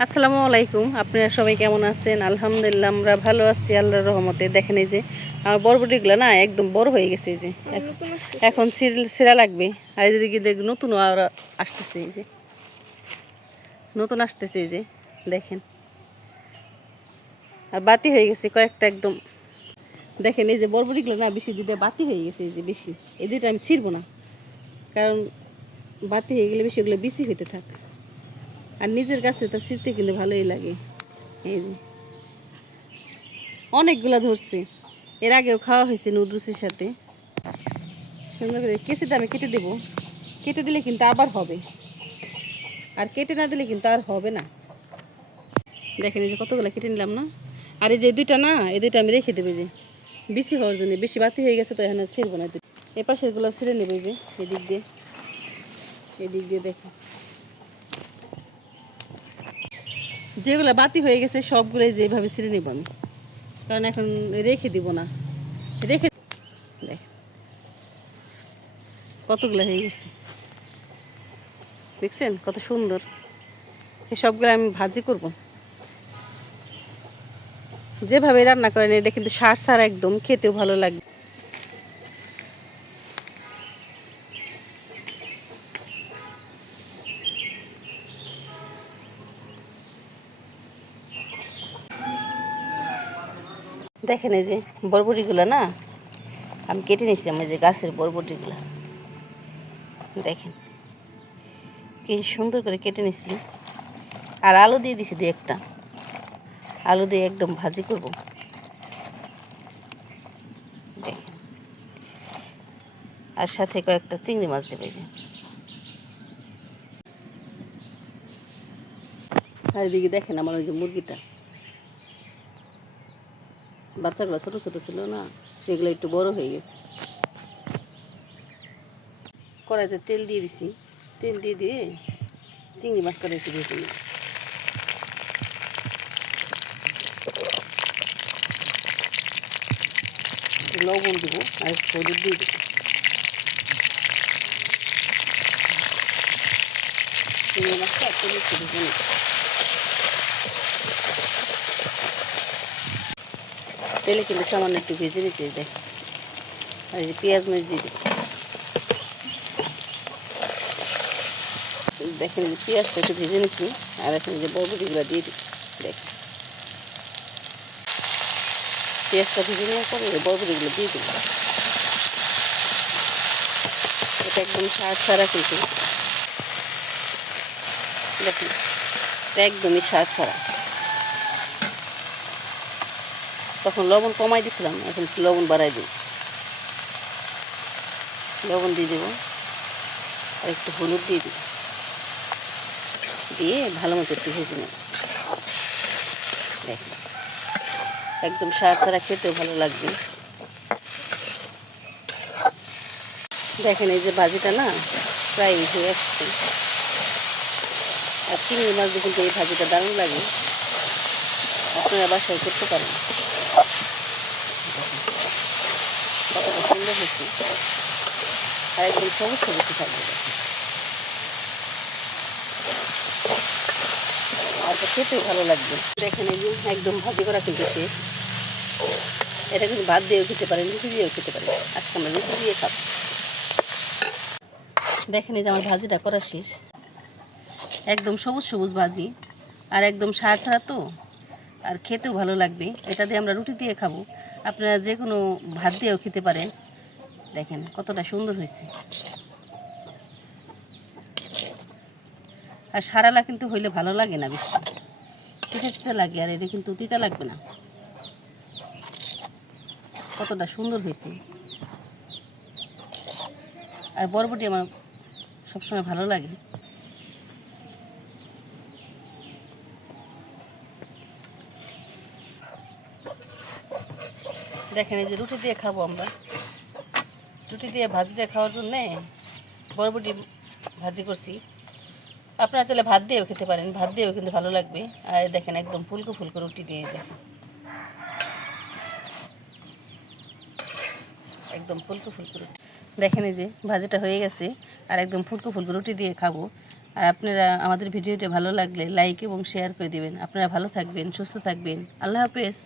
আসসালামু আলাইকুম। আপনারা সবাই কেমন আছেন? আলহামদুলিল্লাহ আমরা ভালো আছি আল্লাহর রহমতে। দেখেন এই যে আমার বরবটিগুলো না একদম বড় হয়ে গেছে এই যে। এখন- সিরা লাগবে। আর এদিকে দেখ নতুন আর আসতেছে এই যে। নতুন আসতেছে এই যে দেখেন। আর বাতি হয়ে গেছে কয়েকটা একদম। দেখেন এই যে বরবটিগুলো না বেশি দুটো বাতি হয়ে গেছে এই যে বেশি। এই দুটো আমি ছিড়বো না। কারণ বাতি হয়ে গেলে বেশি ওগুলো বেশি হইতে থাক। আর নিজের কাছে তা ছিঁড়তে কিন্তু ভালোই লাগে। এই যে। অনেকগুলা ধরছে। এর আগেও খাওয়া হয়েছে নুডলসের সাথে। সুন্দর করে কেসিটা আমি কেটে দেবো। কেটে দিলে কিন্তু আবার হবে। আর কেটে না দিলে কিন্তু আর হবে না। দেখেন এই যে কতগুলো কেটে নিলাম না। আর এই যে দুইটা না, এই দুইটা আমি রেখে দেবো যে। বিচি হওয়ার জন্য বেশি বাতি হয়ে গেছে তো এখানে ছিঁড়বো না। এ পাশেরগুলো ছিঁড়ে নেবে যে, এদিক দিয়ে। এদিক দিয়ে দেখো যেগুলো বাতি হয়ে গেছে, সবগুলোই যেভাবে ছিঁড়ে নেব আমি। কারণ এখন রেখে দিব না। রেখে দেখ। কতগুলো হয়ে গেছে? দেখছেন কত সুন্দর? এই সবগুলো আমি ভাজি করব। যেভাবে রান্না করেন, এটা কিন্তু সার সার একদম খেতেও ভালো লাগবে। দেখেন এই যে বরবটিগুলো না, আমি কেটে নিচ্ছি আমার যে গাছের বরবটিগুলো। দেখেন, কি সুন্দর করে কেটে নিচ্ছি আর আলু দিয়ে দিছি দু একটা। আলু দিয়ে একদম ভাজি করব। দেখেন, আর সাথে কয়েকটা চিংড়ি মাছ দেবে যে। আর এদিকে দেখেন আমার ওই যে মুরগিটা। বাচ্চাগুলো ছোট ছোট ছিল না, সেগুলো একটু বড় হয়ে গেছে। কড়াইতে তেল দিয়ে দিছি। তেল দিয়ে দিয়ে চিংড়ি মাছ কড়াইতে দিয়ে দিই লবণ দিব আর হলুদ দিয়ে দিব চিংড়ি মাছটা একটু ভেজে নিই তেলে কিন্তু সামান্য একটু ভেজে নিতে দেখ আর এই পেঁয়াজ দিয়ে দিই দেখেন যে পেঁয়াজটা একটু ভেজে নিচ্ছি, আর এখন যে বরবটিগুলো দিয়ে দিই দেখ পেঁয়াজটা ভেজে নেওয়ার পরে বরবটিগুলো দিয়ে দিই এটা একদম সার সারা কিন্তু দেখুন একদমই সার সারা তখন লবণ কমাই দিছিলাম, এখন লবণ বাড়াই দিই। লবণ দিয়ে দেবো, আর একটু হলুদ দিয়ে দিই। দিয়ে ভালো মতো একটু ভেজে নেব। একদম সার ছাড়া খেতেও ভালো লাগবে। দেখেন এই যে ভাজিটা না, প্রায় হয়ে আসছে। আর চিংড়ি মাছ দেখুন এই ভাজিটা দারুণ লাগে। আপনারা বাসায় করতে পারেন। দেখেন এটা দিয়েও খেতে পারেন দিয়েও খেতে পারেন আজকে আমরা দিয়ে খাব আমার ভাজিটা করা শেষ। একদম সবুজ সবুজ ভাজি, আর একদম সার ছাড়া তো আর খেতেও ভালো লাগবে। এটা দিয়ে আমরা রুটি দিয়ে খাব। আপনারা যে কোনো ভাত দিয়েও খেতে পারেন। দেখেন কতটা সুন্দর হয়েছে। আর সারালা কিন্তু হইলে ভালো লাগে না বেশি। তিতা তিতা লাগে আর এটা কিন্তু তিতা লাগবে না। কতটা সুন্দর হয়েছে। আর বরবটি আমার সবসময় ভালো লাগে। দেখেন, এই যে রুটি দিয়ে খাব আমরা। রুটি দিয়ে ভাজি দিয়ে খাওয়ার জন্যে বরবটি ভাজি করছি। আপনারা চাইলে ভাত দিয়েও খেতে পারেন, ভাত দিয়েও কিন্তু ভালো লাগবে। আর দেখেন, একদম ফুলকো ফুলকো রুটি দিয়ে দেখেন। একদম ফুলকো ফুলকো রুটি। দেখেন এই যে ভাজিটা হয়ে গেছে, আর একদম ফুলকো ফুলকো রুটি দিয়ে খাব। আর আপনারা আমাদের ভিডিওটা ভালো লাগলে লাইক এবং শেয়ার করে দিবেন। আপনারা ভালো থাকবেন, সুস্থ থাকবেন। আল্লাহ হাফেজ।